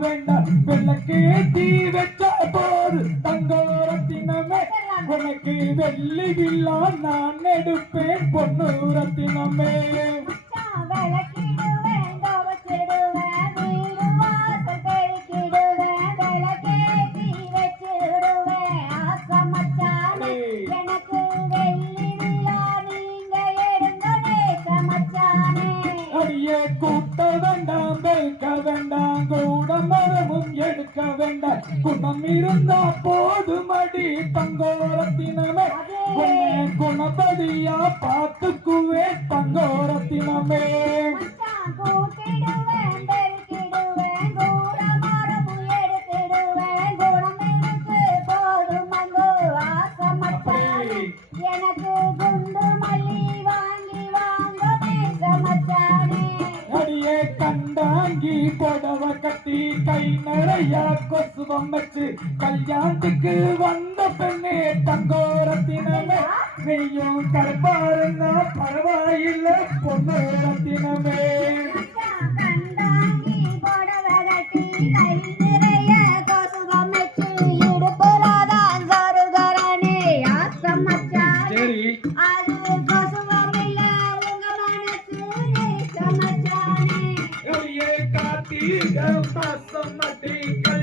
வேண்டாம் விளக்கேத்தி வச்ச போது தங்கோரத்தினமே உனக்கு வெள்ளி வில்லா நான் எடுப்பேன் பொண்ணு ரத்தினமே கூட்ட வேண்டாம் வெல்க வேண்டாம் கூட மரமும் எடுக்க வேண்டாம் குணம் இருந்தா போதுமடி தங்கோரத்தினமே உன்னை குணபதியா பார்த்துக்குவே தங்கோரத்தினமே கண்டாங்கி புடவ கட்டி கை நிறைய கொசுவம் வச்சு கல்யாணத்துக்கு வந்த பெண்ணே தங்கோரத்தினமே நீயும் கருப்பாருன்னா பரவாயில்லை பொண்ணு ரத்தினமே சரி மாசம் மட்டி